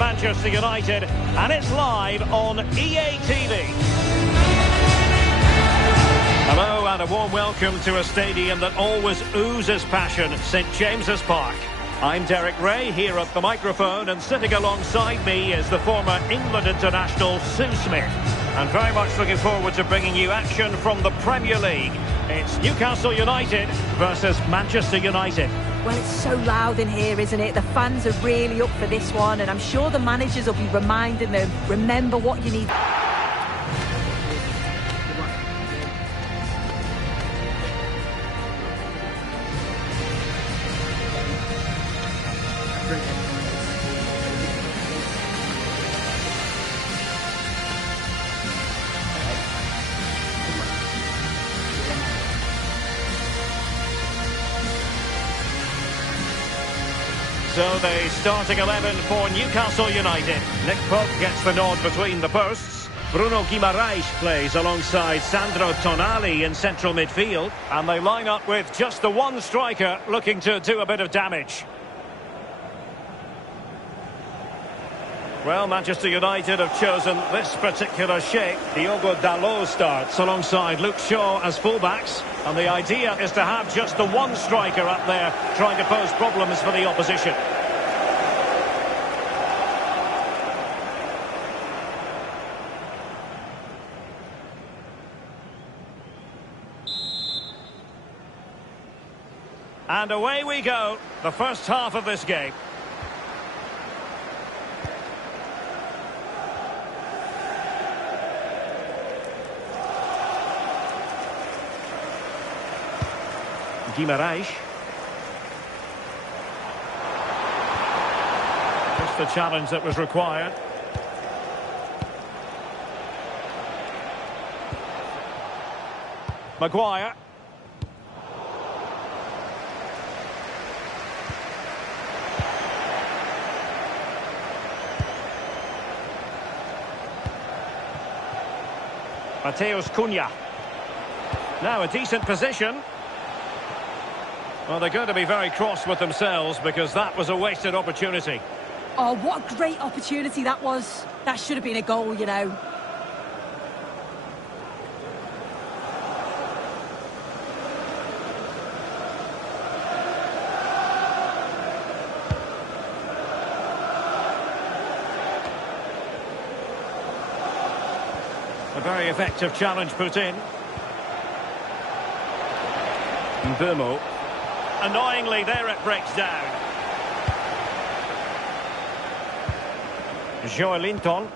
Manchester United, and it's live on EA TV. Hello and a warm welcome to a stadium that always oozes passion, St James's Park. I'm Derek Ray here at the microphone, and sitting alongside me is the former England international Sue Smith. And very much looking forward to bringing you action from the Premier League. It's Newcastle United versus Manchester United. Well, it's so loud in here, isn't it? The fans are really up for this one, and I'm sure the managers will be reminding them, remember what you need. So the starting 11 for Newcastle United. Nick Pope gets the nod between the posts. Bruno Guimaraes plays alongside Sandro Tonali in central midfield. And they line up with just the one striker looking to do a bit of damage. Well, Manchester United have chosen this particular shape. Diogo Dalot starts alongside Luke Shaw as fullbacks. And the idea is to have just the one striker up there trying to pose problems for the opposition. And away we go, the first half of this game. Guimaraes. Just the challenge that was required. Maguire. Mateus Cunha. Now a decent position. Well, they're going to be very cross with themselves because that was a wasted opportunity. Oh, what a great opportunity that was. That should have been a goal, you know. A very effective challenge put in. Mbeumo. Annoyingly, there it breaks down. Joelinton.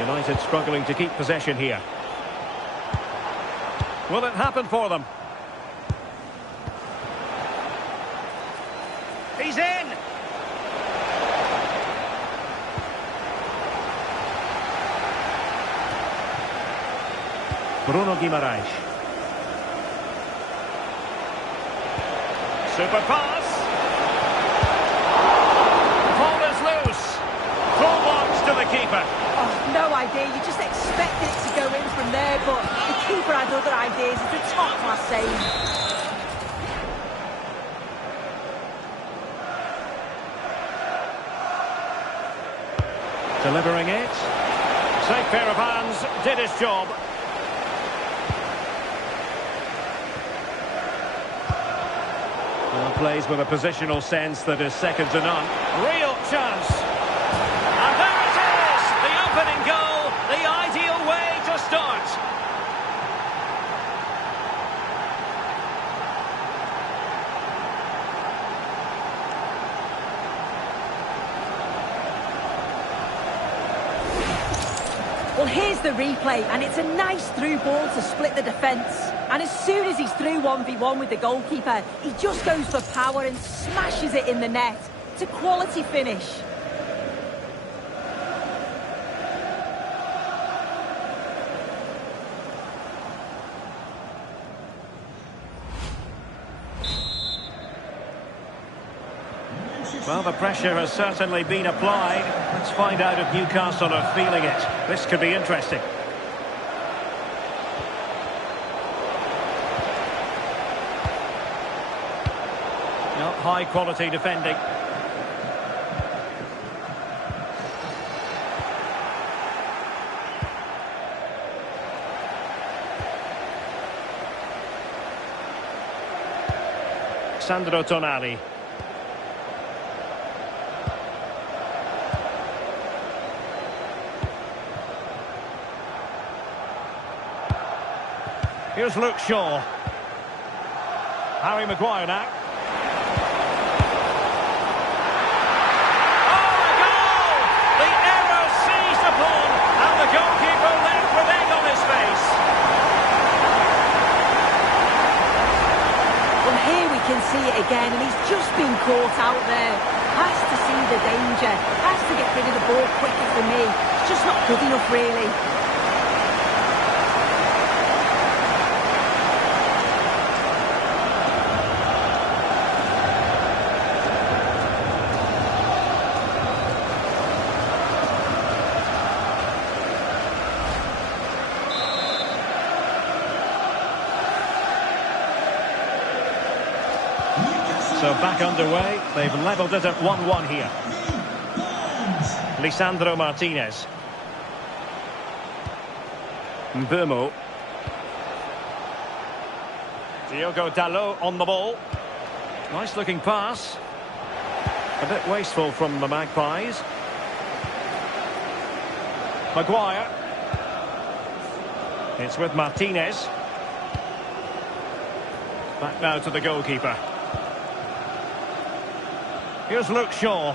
United struggling to keep possession here. Will it happen for them? He's in! Bruno Guimaraes. Super pass. Ball is loose. Full box to the keeper. Oh, no idea. You just expected it to go in from there, but the keeper had other ideas. It's a top-class save. Delivering it. Safe pair of hands. Did his job. Plays with a positional sense that is second to none. Real chance. And there it is! The opening goal, the ideal way to start. Well, here's the replay, and it's a nice through ball to split the defence. And as soon as he's through 1v1 with the goalkeeper, he just goes for power and smashes it in the net. It's a quality finish. Well, the pressure has certainly been applied. Let's find out if Newcastle are feeling it. This could be interesting. No, high quality defending. Sandro Tonali. Here's Luke Shaw. Harry Maguire now. Oh, a goal! The error seized upon, and the goalkeeper left with egg on his face. Well, here we can see it again, and he's just been caught out there. Has to see the danger, has to get rid of the ball quicker for me. It's just not good enough, really. So back underway, they've levelled it at 1-1 here. Lisandro Martinez. Mbeumo. Diogo Dalot on the ball. Nice looking pass. A bit wasteful from the Magpies. Maguire. It's with Martinez. Back now to the goalkeeper. Here's Luke Shaw.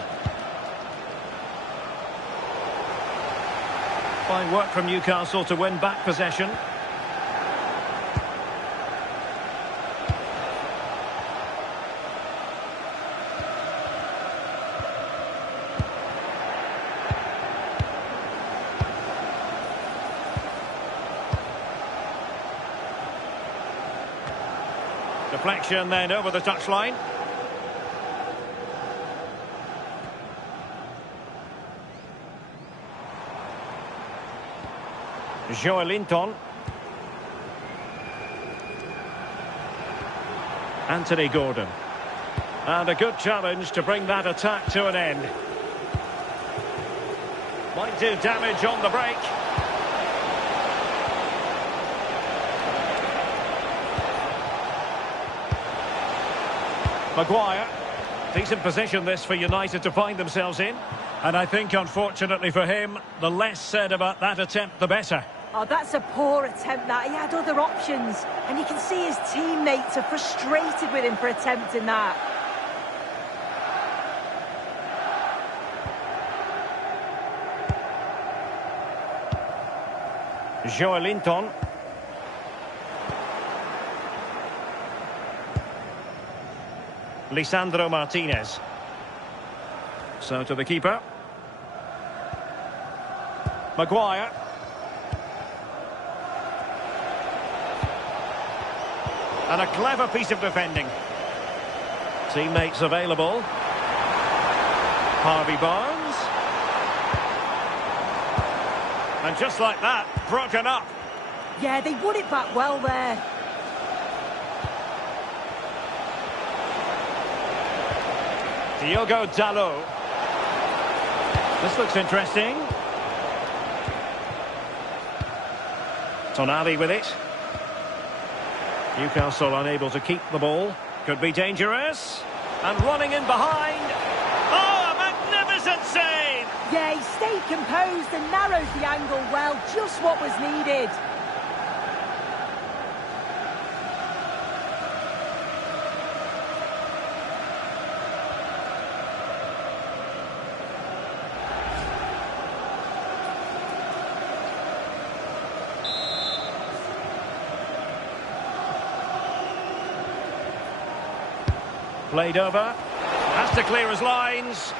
Fine work from Newcastle to win back possession. Deflection then over the touchline. Joelinton. Anthony Gordon. And a good challenge to bring that attack to an end. Might do damage on the break. Maguire. Decent position this for United to find themselves in. And I think, unfortunately for him, the less said about that attempt, the better. Oh, that's a poor attempt, that. He had other options. And you can see his teammates are frustrated with him for attempting that. Joelinton. Lisandro Martinez. So to the keeper. Maguire. And a clever piece of defending. Teammates available. Harvey Barnes. And just like that, broken up. Yeah, they won it back well there. Diogo Dalot. This looks interesting. Tonali with it. Newcastle unable to keep the ball. Could be dangerous. And running in behind. Oh, a magnificent save! Yeah, he stayed composed and narrows the angle well. Just what was needed. Played over. Has to clear his lines.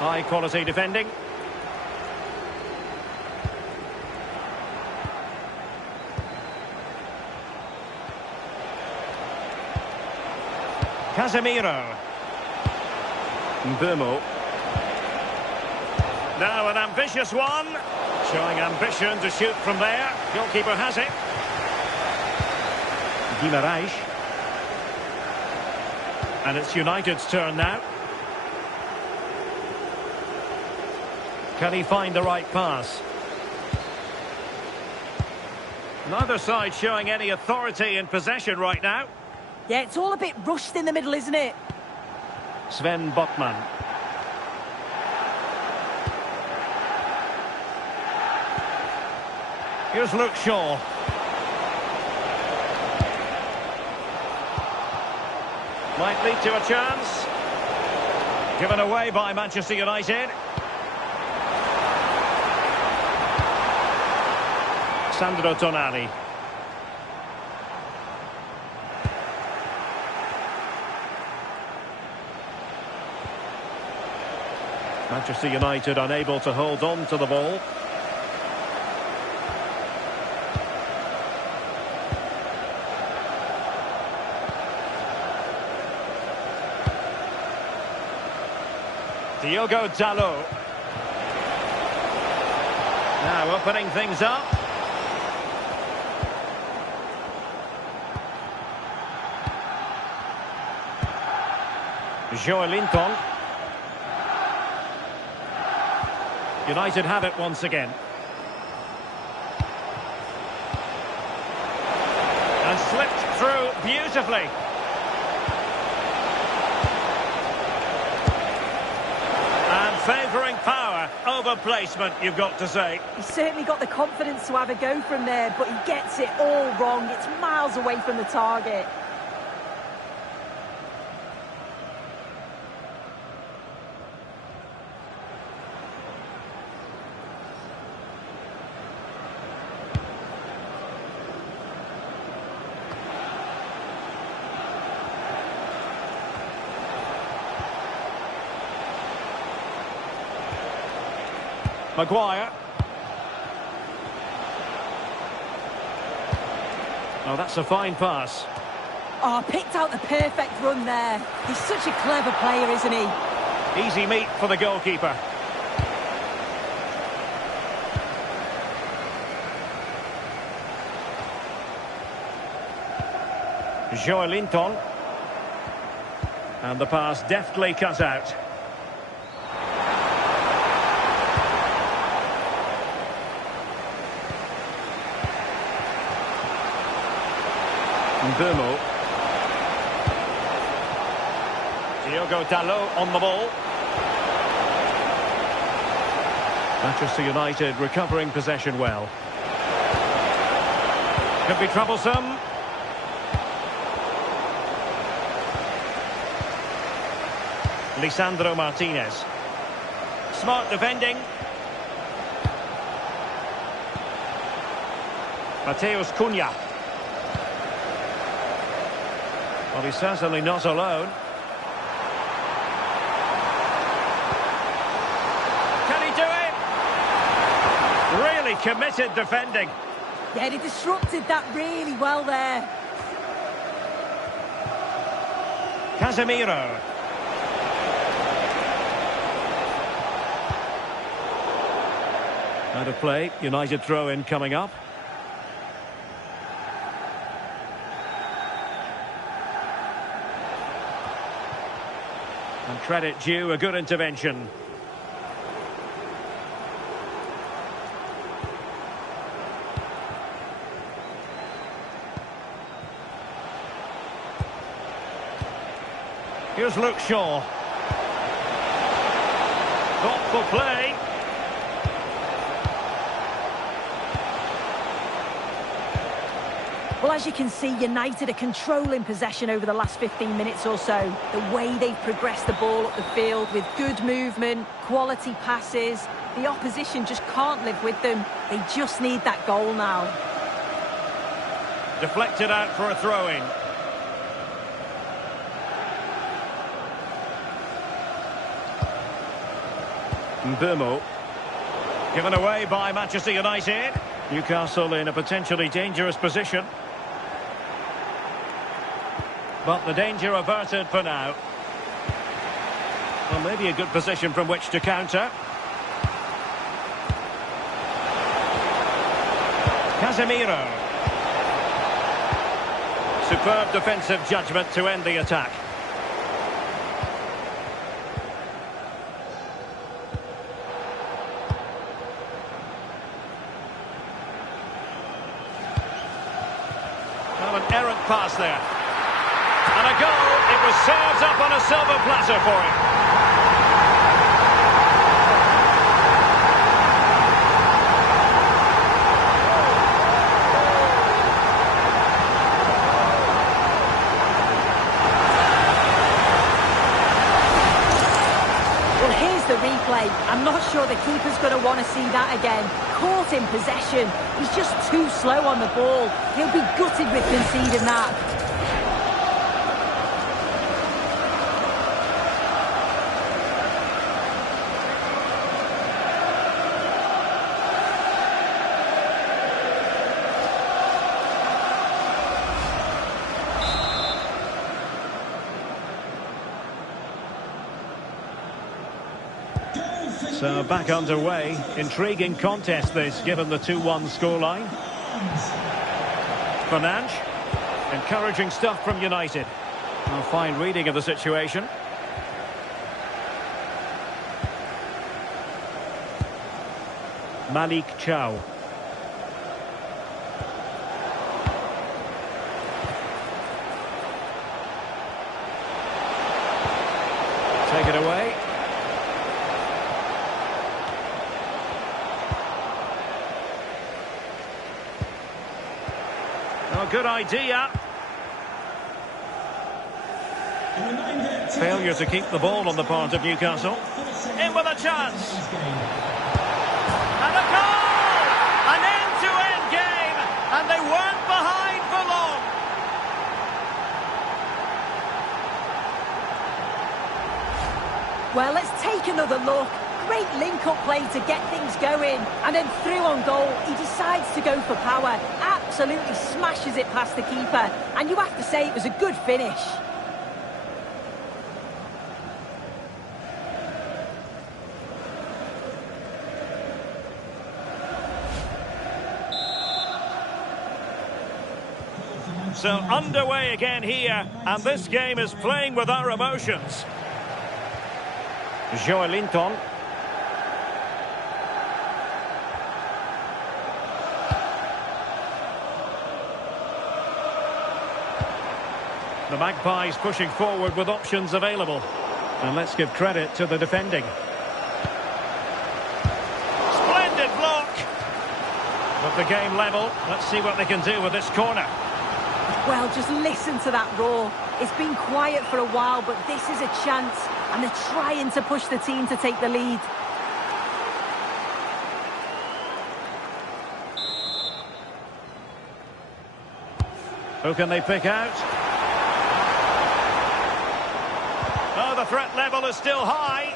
High quality defending. Casemiro. Mbeumo. Now an ambitious one. Showing ambition to shoot from there. Goalkeeper has it. Guimaraes. And it's United's turn now. Can he find the right pass? Neither side showing any authority in possession right now. Yeah, it's all a bit rushed in the middle, isn't it? Sven Botman. Here's Luke Shaw. Might lead to a chance. Given away by Manchester United. Sandro Tonali. Manchester United unable to hold on to the ball. Diogo Dalot. Now opening things up. Joelinton. United have it once again. And slipped through beautifully. And favouring power over placement, you've got to say. He's certainly got the confidence to have a go from there, but he gets it all wrong. It's miles away from the target. Maguire. Oh, that's a fine pass. Oh, picked out the perfect run there. He's such a clever player, isn't he? Easy meat for the goalkeeper. Joelinton. And the pass deftly cut out. Mbeumo. Diogo Dalot on the ball. Manchester United recovering possession well. Could be troublesome. Lisandro Martinez. Smart defending. Mateus Cunha. Well, he's certainly not alone. Can he do it? Really committed defending. Yeah, he disrupted that really well there. Casemiro. Out of play, United throw-in coming up. And credit due, a good intervention. Here's Luke Shaw. Thoughtful play. Well, as you can see, United are controlling possession over the last 15 minutes or so. The way they've progressed the ball up the field with good movement, quality passes. The opposition just can't live with them. They just need that goal now. Deflected out for a throw-in. Mbeumo. Given away by Manchester United. Newcastle in a potentially dangerous position. But the danger averted for now. Well, maybe a good position from which to counter. Casemiro. Superb defensive judgment to end the attack. Well, an errant pass there. And a goal. It was served up on a silver platter for him. The replay. I'm not sure the keeper's going to want to see that again. Caught in possession. He's just too slow on the ball. He'll be gutted with conceding that. So back underway. Intriguing contest this, given the 2-1 scoreline. Fernandes. Encouraging stuff from United. A fine reading of the situation. Malik Chow. Take it away. Oh, good idea. Failure to keep the ball on the part of Newcastle. In with a chance. And a goal! An end-to-end game. And they weren't behind for long. Well, let's take another look. Great link-up play to get things going. And then through on goal, he decides to go for power. Absolutely smashes it past the keeper. And you have to say it was a good finish. So underway again here. And this game is playing with our emotions. Joelinton. The Magpies pushing forward with options available. And let's give credit to the defending. Splendid block! With the game level, let's see what they can do with this corner. Well, just listen to that roar. It's been quiet for a while, but this is a chance. And they're trying to push the team to take the lead. Who can they pick out? Oh, the threat level is still high.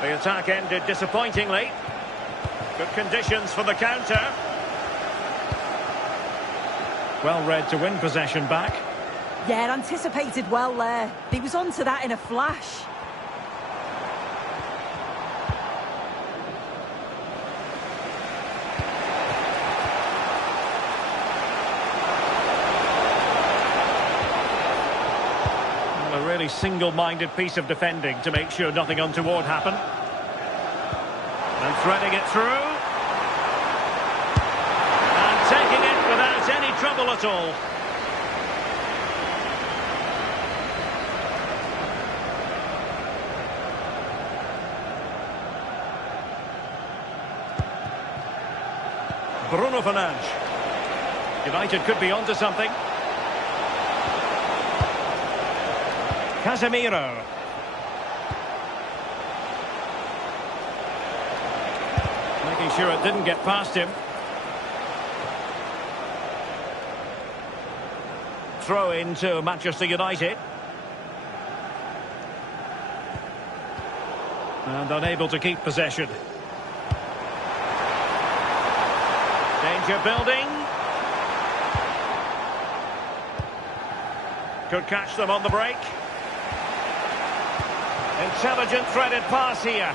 The attack ended disappointingly. Good conditions for the counter. Well read to win possession back. Yeah, anticipated well there. He was onto that in a flash. Well, a really single-minded piece of defending to make sure nothing untoward happened. And threading it through. And taking it without any trouble at all. Bruno Fernandes. United could be onto something. Casemiro. Making sure it didn't get past him. Throw into Manchester United. And unable to keep possession. Danger building. Could catch them on the break. Intelligent threaded pass here.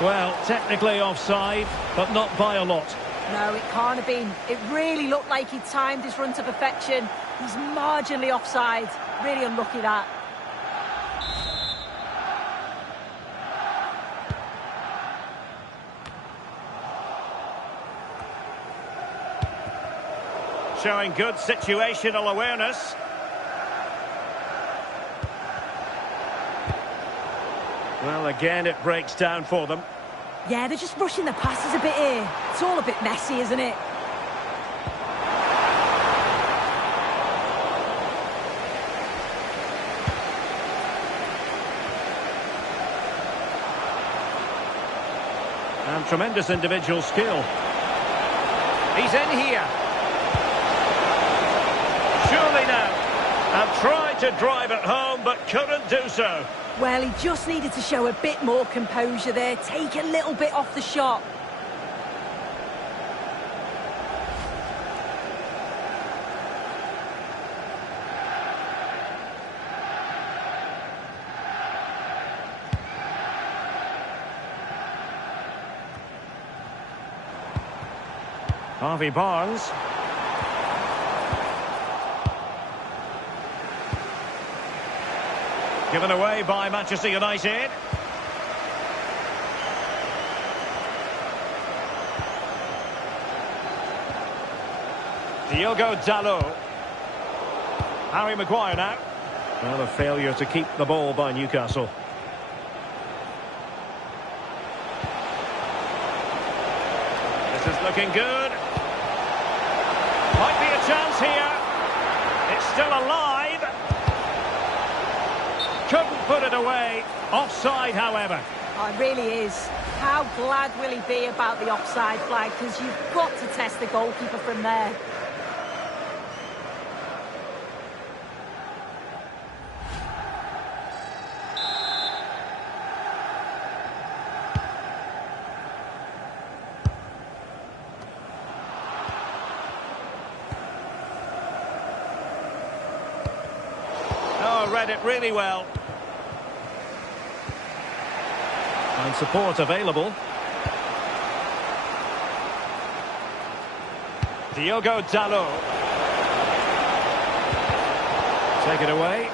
Well, technically offside, but not by a lot. No, it can't have been. It really looked like he timed his run to perfection. He's marginally offside. Really unlucky that. Showing good situational awareness. Well, again, it breaks down for them. Yeah, they're just rushing the passes a bit here. It's all a bit messy, isn't it? And tremendous individual skill. He's in here. Surely now. And tried to drive it home, but couldn't do so. Well, he just needed to show a bit more composure there, take a little bit off the shot. Harvey Barnes. Given away by Manchester United. Diogo Dalot. Harry Maguire now. Well, a failure to keep the ball by Newcastle. This is looking good. Might be a chance here. It's still alive. Couldn't put it away. Offside, however. Oh, it really is. How glad will he be about the offside flag? Because you've got to test the goalkeeper from there. Oh, read it really well. And support available. Diogo Dalot. Take it away.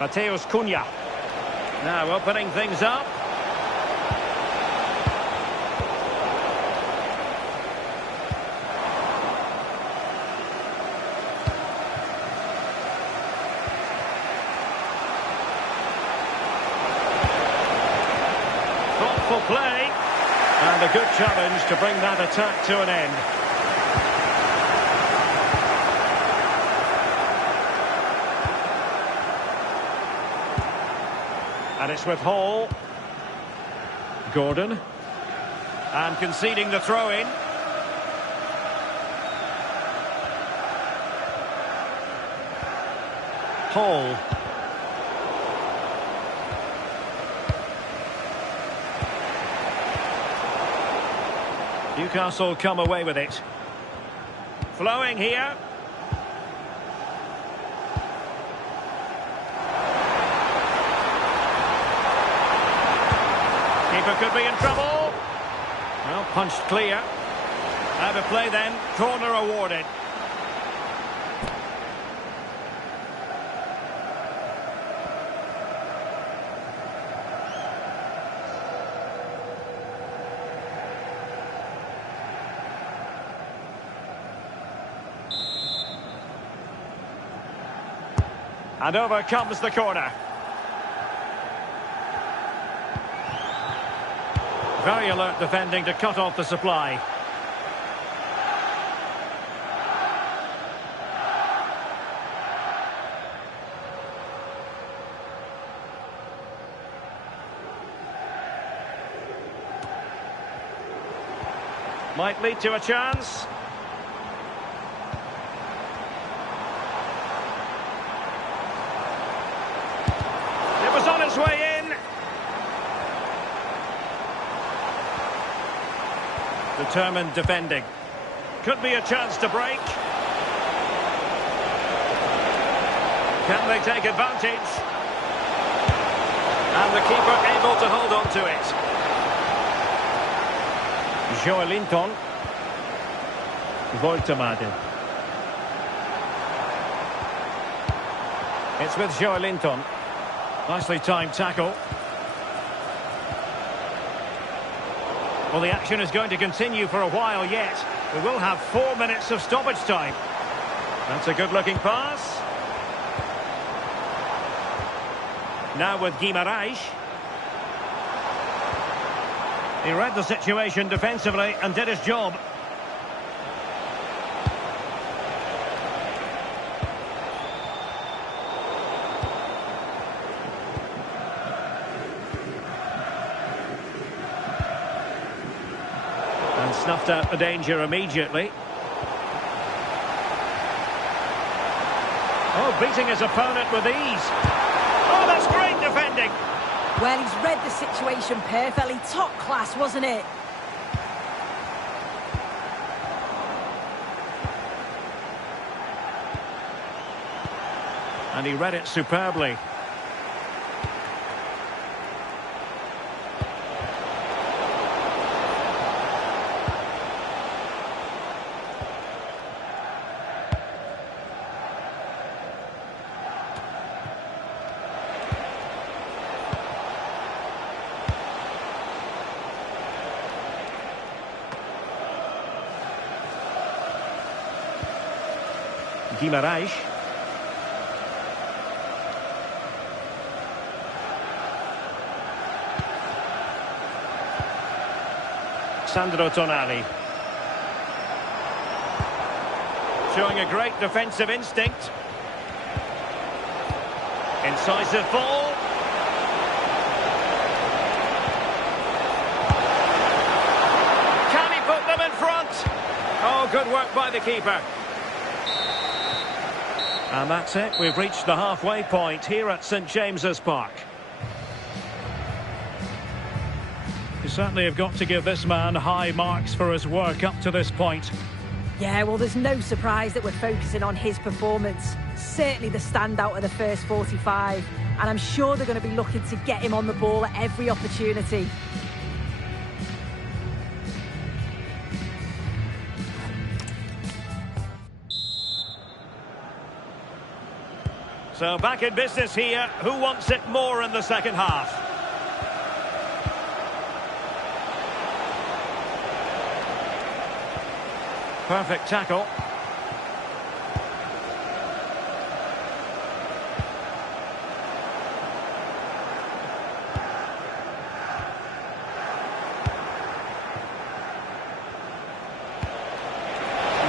Mateus Cunha. Now opening things up. Thoughtful play. And a good challenge to bring that attack to an end. And it's with Hall. Gordon. And conceding the throw-in. Hall. Newcastle come away with it. Flowing here. Keeper could be in trouble. Well, punched clear. Out of play then. Corner awarded. And over comes the corner. Very alert defending to cut off the supply. Might lead to a chance. It was on its way in. Determined defending. Could be a chance to break. Can they take advantage? And the keeper able to hold on to it. Joelinton. Voltemade. It's with Joelinton. Nicely timed tackle. Well, the action is going to continue for a while yet. We will have 4 minutes of stoppage time. That's a good-looking pass. Now with Guimaraes. He read the situation defensively and did his job. And snuffed out the danger immediately. Oh, beating his opponent with ease. Oh, that's great defending. Well, he's read the situation perfectly. Top class, wasn't it? And he read it superbly. Guimaraes. Sandro Tonali. Showing a great defensive instinct. Incisive ball. Can he put them in front? Oh, good work by the keeper. And that's it. We've reached the halfway point here at St James's Park. You certainly have got to give this man high marks for his work up to this point. Yeah, well, there's no surprise that we're focusing on his performance. Certainly the standout of the first 45. And I'm sure they're going to be looking to get him on the ball at every opportunity. So back in business here. Who wants it more in the second half? Perfect tackle.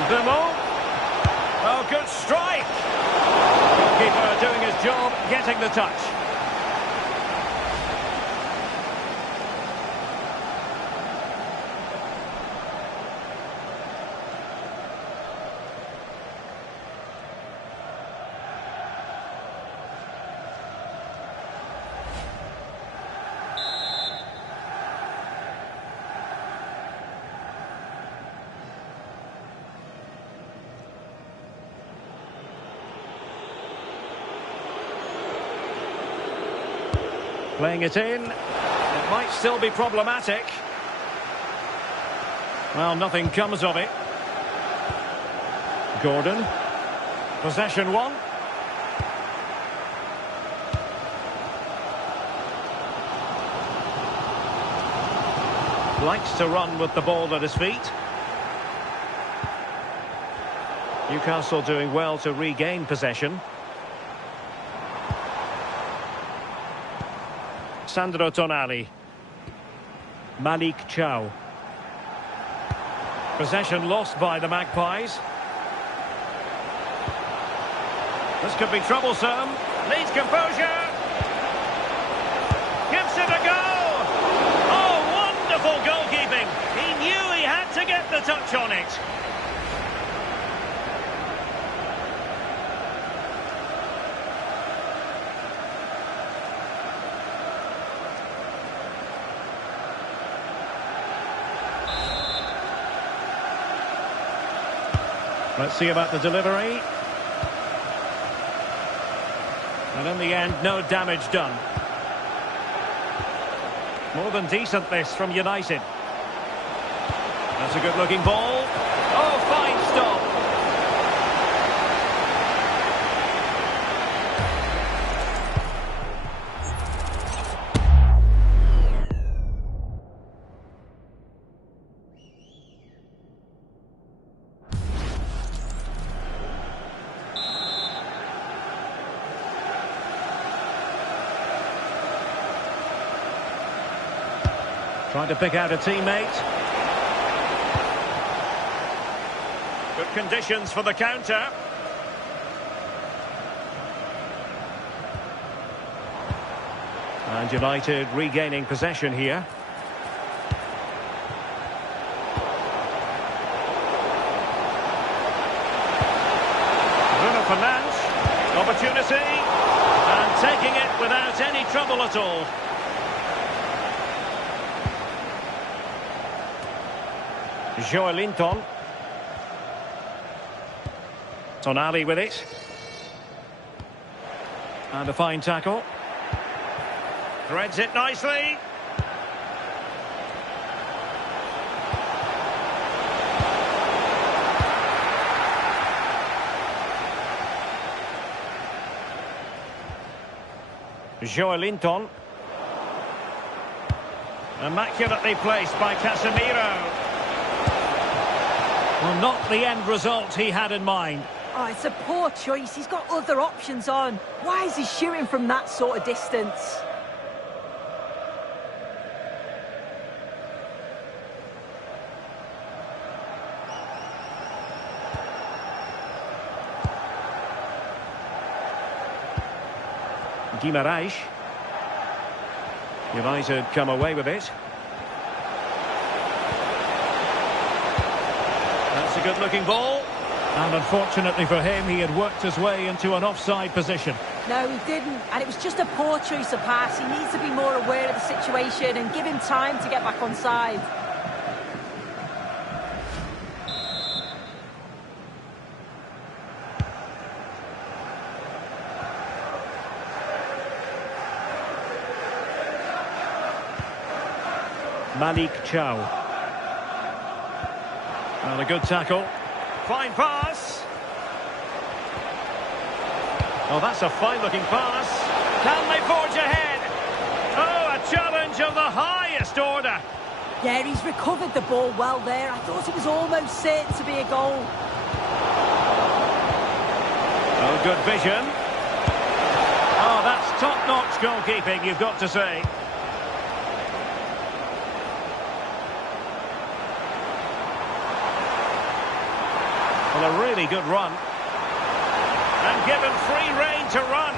Dumont. Oh, good strike. Goalkeeper doing his job, getting the touch. Playing it in. It might still be problematic. Well, nothing comes of it. Gordon. Possession one. Likes to run with the ball at his feet. Newcastle doing well to regain possession. Sandro Tonali. Malik Chow. Possession lost by the Magpies. This could be troublesome. Needs composure. Gives it a go. Oh, wonderful goalkeeping. He knew he had to get the touch on it. Let's see about the delivery. And in the end, no damage done. More than decent this from United. That's a good-looking ball. Oh, fine stop. Trying to pick out a teammate. Good conditions for the counter. And United regaining possession here. Bruno Fernandes. Opportunity. And taking it without any trouble at all. Joelinton. Tonali with it. And a fine tackle. Threads it nicely. Joelinton. Immaculately placed by Casemiro. Well, not the end result he had in mind. Oh, it's a poor choice. He's got other options on. Why is he shooting from that sort of distance? Guimaraes. United come away with it. That's a good-looking ball. And unfortunately for him, he had worked his way into an offside position. No, he didn't. And it was just a poor choice of pass. He needs to be more aware of the situation and give him time to get back on side. Malik Chow. And a good tackle. Fine pass. Oh, that's a fine-looking pass. Can they forge ahead? Oh, a challenge of the highest order. Yeah, he's recovered the ball well there. I thought it was almost certain to be a goal. Oh, good vision. Oh, that's top-notch goalkeeping, you've got to say. Well, a really good run. And given free rein to run.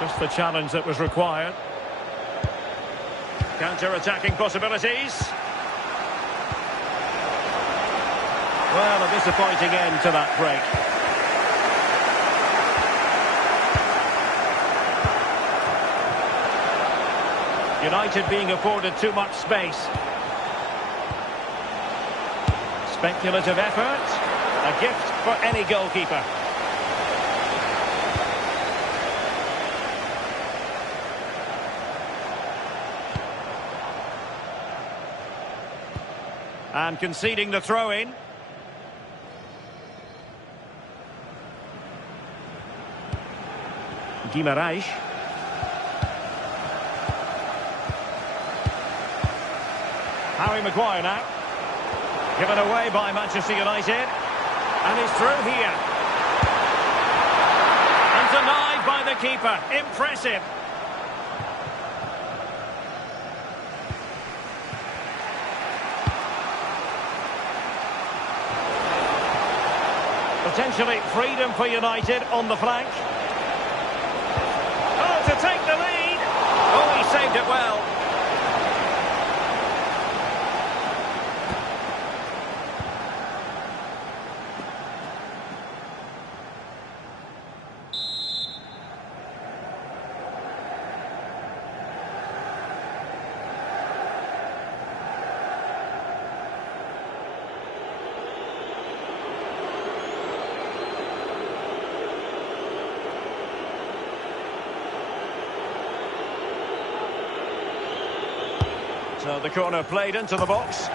Just the challenge that was required. Counter-attacking possibilities. Well, a disappointing end to that break. United being afforded too much space. Speculative effort. A gift for any goalkeeper. And conceding the throw-in. Guimaraes. Harry Maguire now. Given away by Manchester United. And he's through here. And denied by the keeper. Impressive. Potentially freedom for United on the flank. Oh, to take the lead. Oh, he saved it well. So the corner played into the box.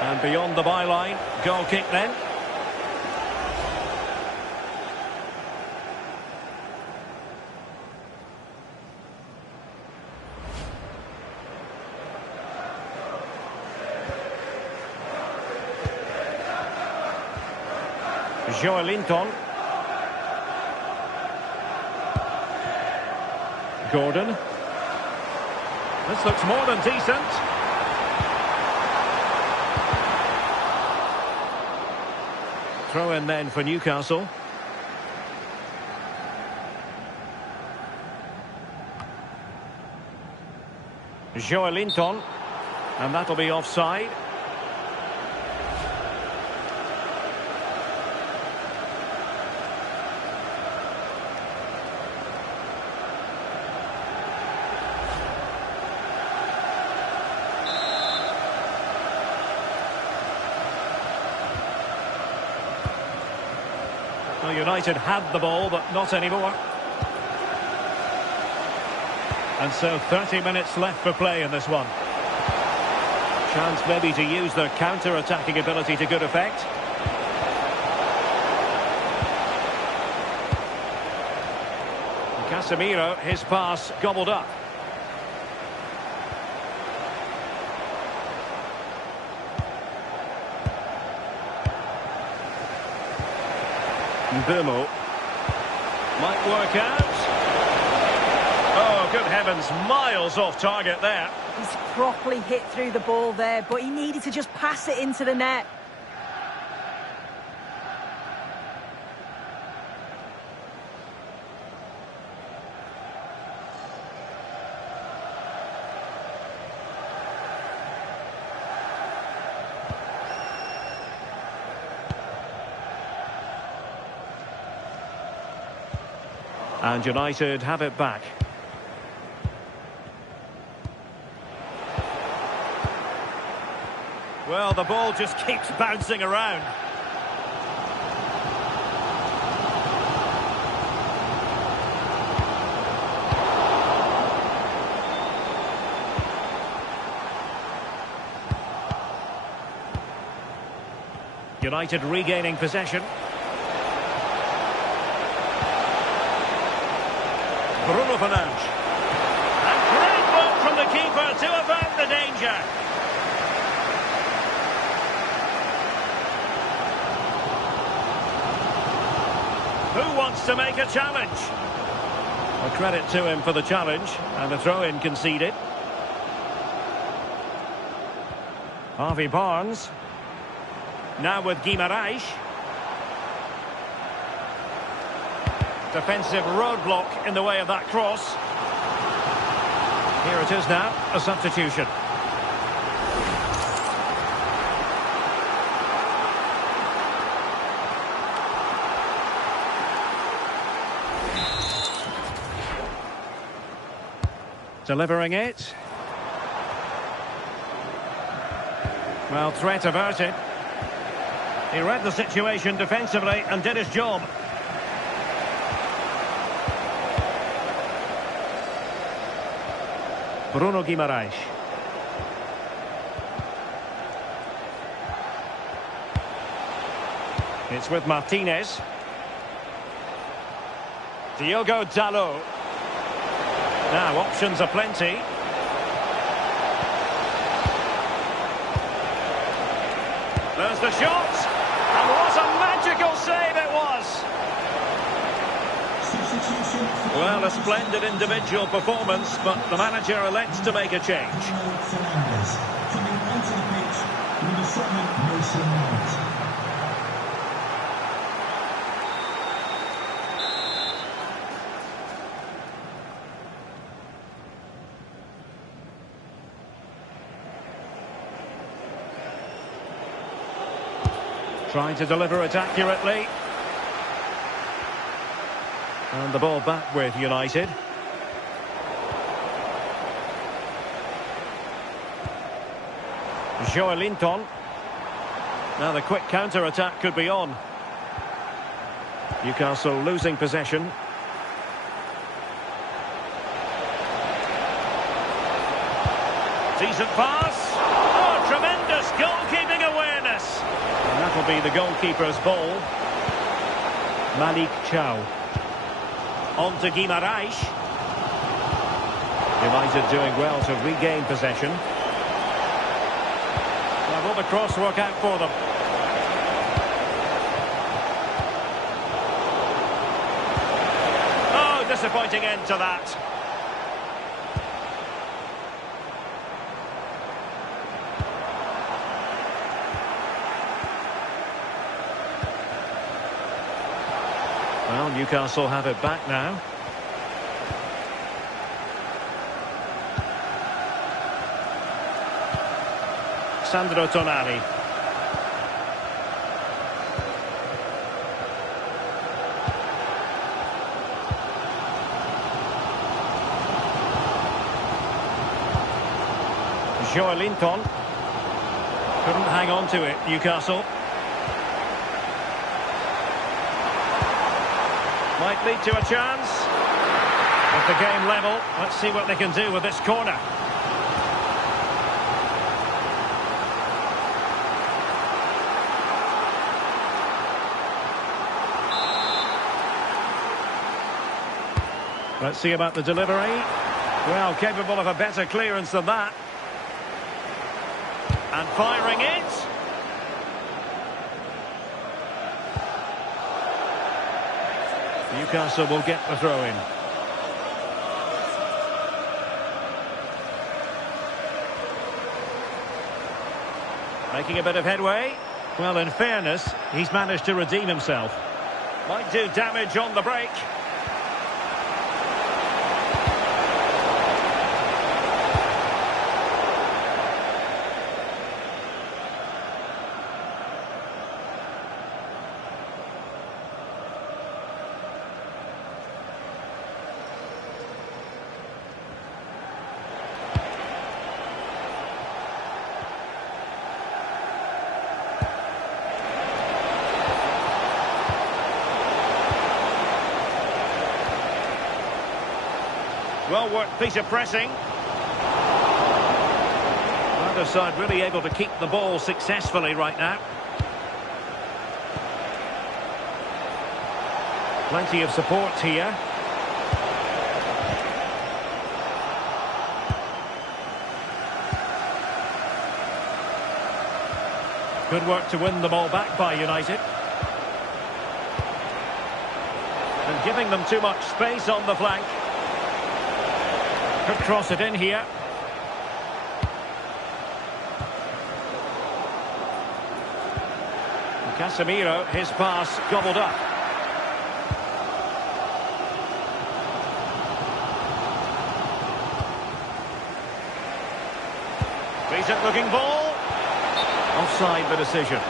And beyond the byline, goal kick then. Joelinton. Gordon. This looks more than decent. Throw in then for Newcastle. Joelinton. And that'll be offside. Well, United had the ball, but not anymore. And so 30 minutes left for play in this one. Chance maybe to use their counter-attacking ability to good effect. Casemiro, his pass gobbled up. Burmo might work out. Oh, good heavens, miles off target there. He's properly hit through the ball there, but he needed to just pass it into the net. And United have it back. Well, the ball just keeps bouncing around. United regaining possession. Bruno Fernandes. And great work from the keeper to avert the danger. Who wants to make a challenge? A credit to him for the challenge, and a throw-in conceded. Harvey Barnes. Now with Guimaraes. Defensive roadblock in the way of that cross. Here it is now, a substitution. Delivering it. Well, threat averted. He read the situation defensively and did his job. Bruno Guimaraes. It's with Martinez. Diogo Dalot. Now, options are plenty. There's the shot. And what a magical save it was. Well, a splendid individual performance, but the manager elects to make a change. Coming onto the pitch, number 7, Mason Mount. Trying to deliver it accurately. And the ball back with United. Joelinton. Now the quick counter-attack could be on. Newcastle losing possession. Decent pass. Oh, tremendous goalkeeping awareness. And that'll be the goalkeeper's ball. Malik Chow. On to Guimaraes. United doing well to regain possession. Well, will the cross work out for them? Oh, disappointing end to that. Well, Newcastle have it back now. Sandro Tonali. Joelinton. Couldn't hang on to it, Newcastle. Might lead to a chance. With the game level, let's see what they can do with this corner. Let's see about the delivery. Well, capable of a better clearance than that. And firing it. Newcastle will get the throw-in. Making a bit of headway. Well, in fairness, he's managed to redeem himself. Might do damage on the break. Well-worked piece of pressing. Other side really able to keep the ball successfully right now. Plenty of support here. Good work to win the ball back by United. And giving them too much space on the flank. Could cross it in here. Casemiro, his pass gobbled up. Decent looking ball. Offside the decision.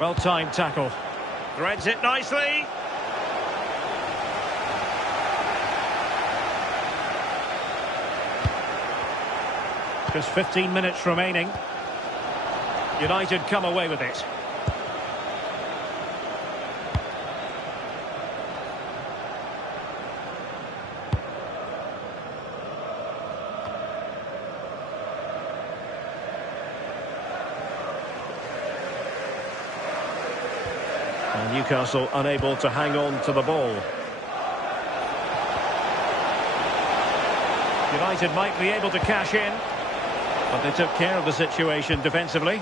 Well-timed tackle. Threads it nicely. Just 15 minutes remaining. United come away with it. And Newcastle unable to hang on to the ball. United might be able to cash in, but they took care of the situation defensively.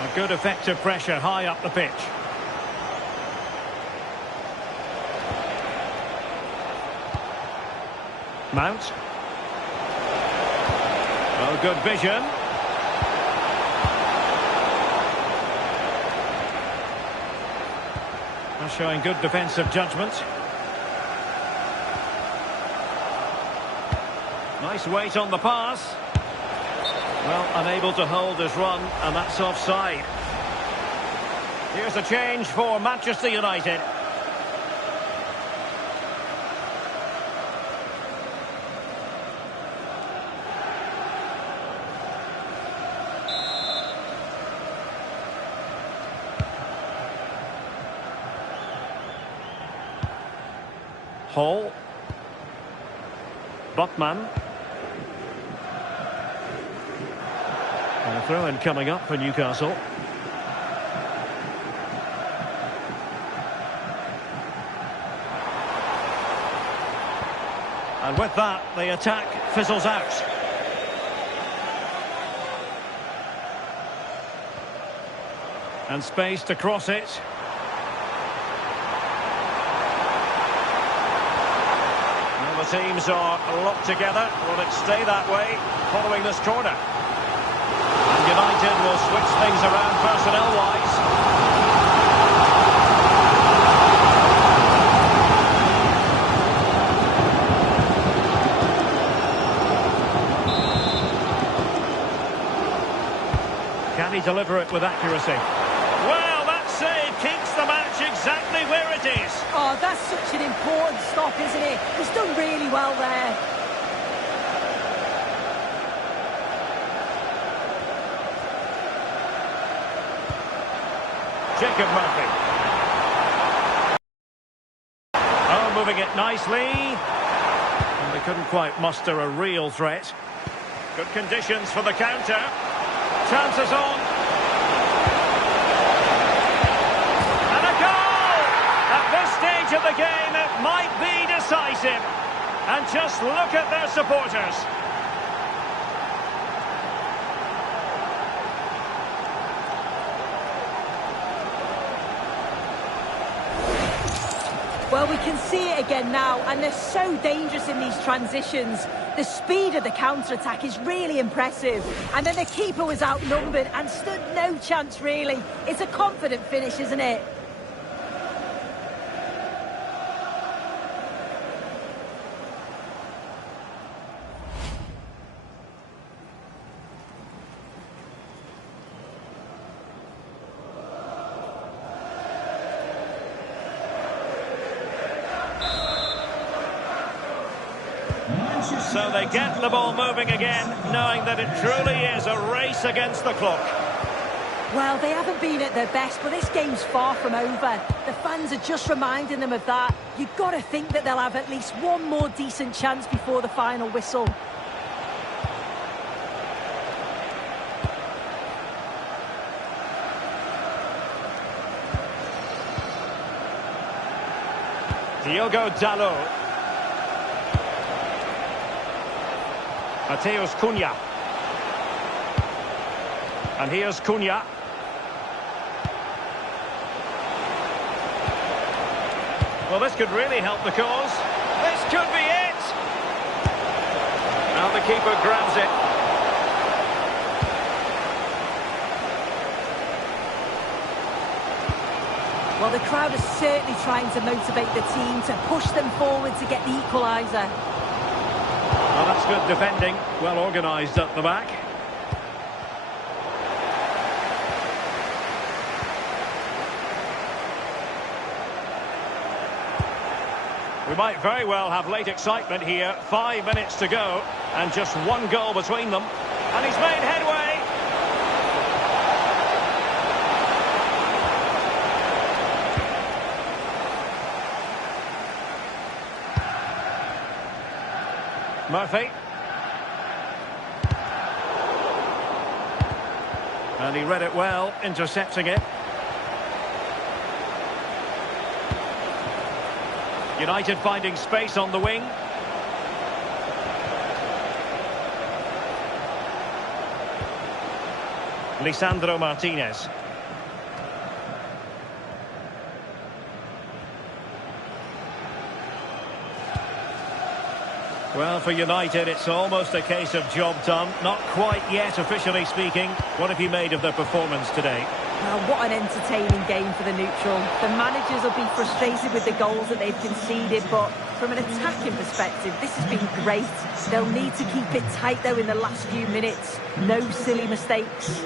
A good effective pressure high up the pitch. Mount. Well, good vision. Showing good defensive judgment. Nice weight on the pass. Well, unable to hold his run, and that's offside. Here's a change for Manchester United. Hall. Botman. And a throw-in coming up for Newcastle. And with that, the attack fizzles out. And space to cross it. Well, the teams are locked together. Will it stay that way following this corner? And United will switch things around personnel-wise. Can he deliver it with accuracy? Well, that save keeps the match exactly where it is. Oh, that's such an important stop, isn't it? He's done really well there. Jacob Murphy. Oh, moving it nicely. And they couldn't quite muster a real threat. Good conditions for the counter. Chances on. And a goal! At this stage of the game, it might be decisive. And just look at their supporters. Well, we can see it again now, and they're so dangerous in these transitions. The speed of the counter-attack is really impressive. And then the keeper was outnumbered and stood no chance, really. It's a confident finish, isn't it? So they get the ball moving again, knowing that it truly is a race against the clock. Well, they haven't been at their best, but this game's far from over. The fans are just reminding them of that. You've got to think that they'll have at least one more decent chance before the final whistle. Diogo Dalot. Mateus Cunha. And here's Cunha. Well, this could really help the cause. This could be it! Now the keeper grabs it. Well, the crowd is certainly trying to motivate the team to push them forward to get the equaliser. Well, that's good defending. Well organised at the back. We might very well have late excitement here. 5 minutes to go, and just one goal between them. And he's made headway. Murphy. And he read it well, intercepting it. United finding space on the wing. Lisandro Martinez. Well, for United, it's almost a case of job done. Not quite yet, officially speaking. What have you made of their performance today? Well, what an entertaining game for the neutral. The managers will be frustrated with the goals that they've conceded, but from an attacking perspective, this has been great. They'll need to keep it tight, though, in the last few minutes. No silly mistakes.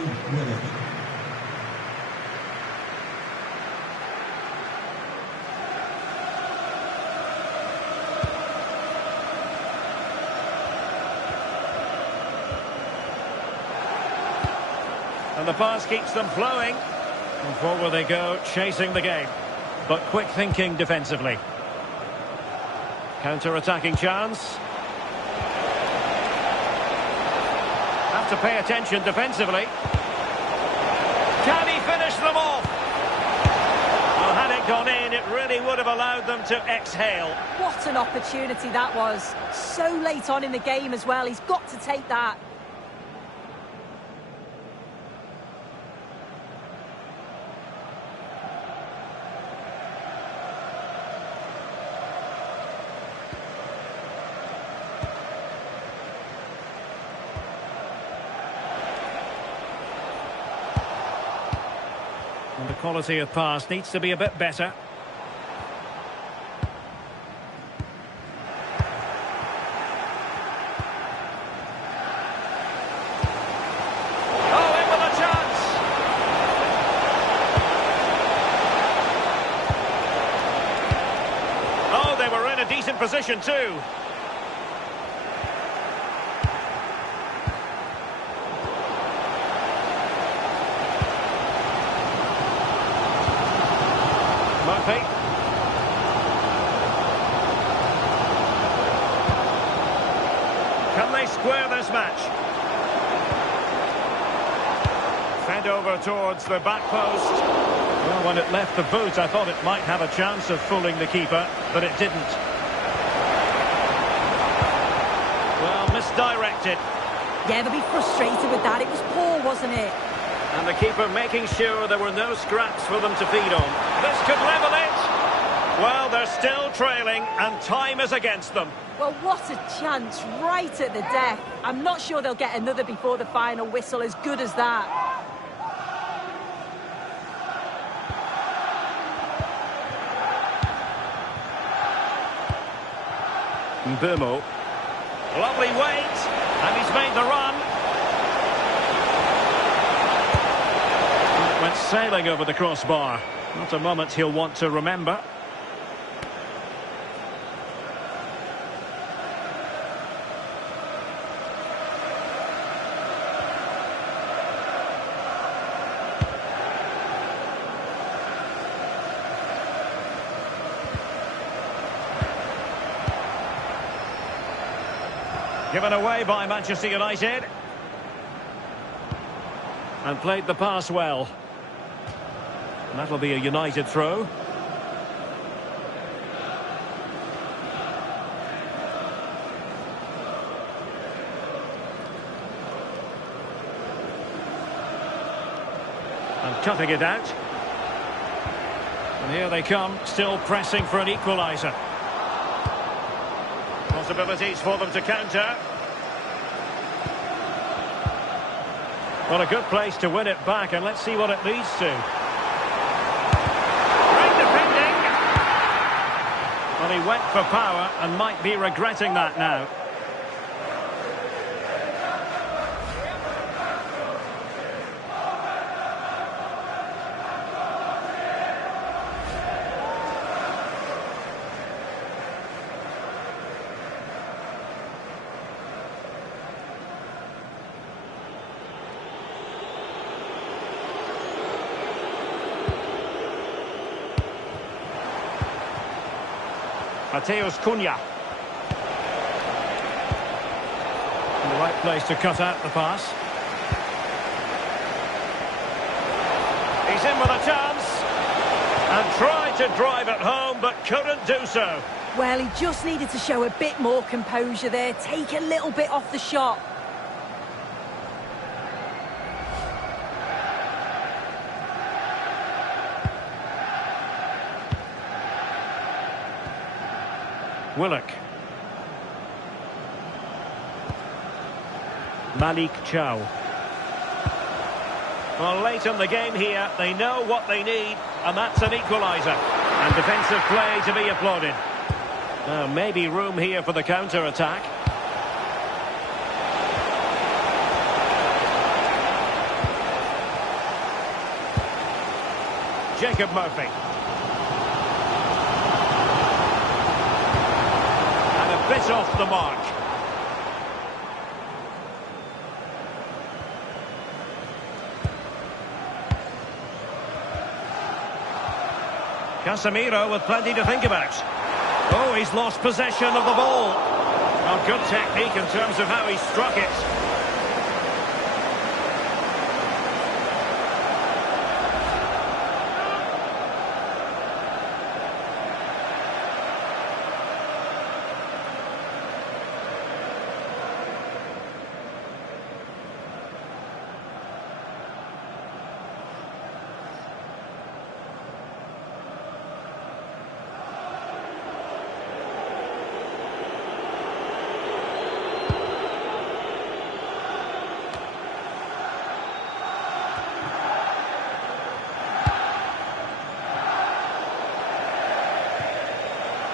And the pass keeps them flowing. And forward they go, chasing the game. But quick thinking defensively. Counter-attacking chance. Have to pay attention defensively. Can he finish them off? Well, had it gone in, it really would have allowed them to exhale. What an opportunity that was. So late on in the game as well. He's got to take that. And the quality of pass needs to be a bit better. Oh, in with a chance! Oh, they were in a decent position too. Murphy. Can they square this match? Fed over towards the back post. Well, when it left the boot, I thought it might have a chance of fooling the keeper, but it didn't. Well, misdirected. Yeah, they'll be frustrated with that. It was poor, wasn't it? And the keeper making sure there were no scraps for them to feed on. This could level it. Well, they're still trailing, and time is against them. Well, what a chance right at the death. I'm not sure they'll get another before the final whistle, as good as that. Mbumo. Lovely weight, and he's made the run. Went sailing over the crossbar. Not a moment he'll want to remember. Given away by Manchester United. And played the pass well. And that'll be a United throw. And cutting it out. And here they come, still pressing for an equaliser. Possibilities for them to counter. Well, a good place to win it back, and let's see what it leads to. Well, he went for power and might be regretting that now. Mateus Cunha. In the right place to cut out the pass. He's in with a chance. And tried to drive it home, but couldn't do so. Well, he just needed to show a bit more composure there. Take a little bit off the shot. Willock. Malik Chow. Well, late in the game here, they know what they need, and that's an equaliser. And defensive play to be applauded. Maybe room here for the counter-attack. Jacob Murphy. And a bit off the mark. Casemiro with plenty to think about. Oh, he's lost possession of the ball. Well, good technique in terms of how he struck it.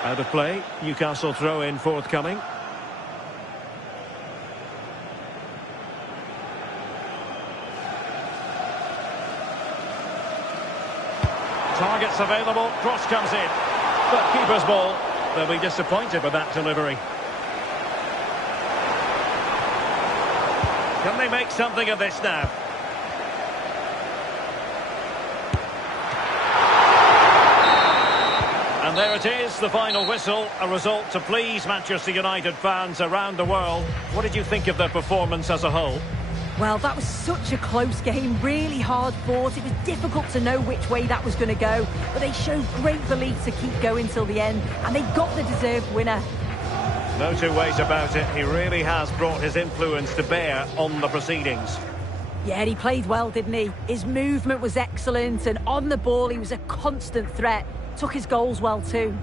Out of play, Newcastle throw-in forthcoming. Targets available, cross comes in. But keeper's ball, they'll be disappointed with that delivery. Can they make something of this now? And there it is, the final whistle, a result to please Manchester United fans around the world. What did you think of their performance as a whole? Well, that was such a close game, really hard fought. It was difficult to know which way that was going to go, but they showed great belief to keep going till the end, and they got the deserved winner. No two ways about it, he really has brought his influence to bear on the proceedings. Yeah, he played well, didn't he? His movement was excellent, and on the ball he was a constant threat. Took his goals well too.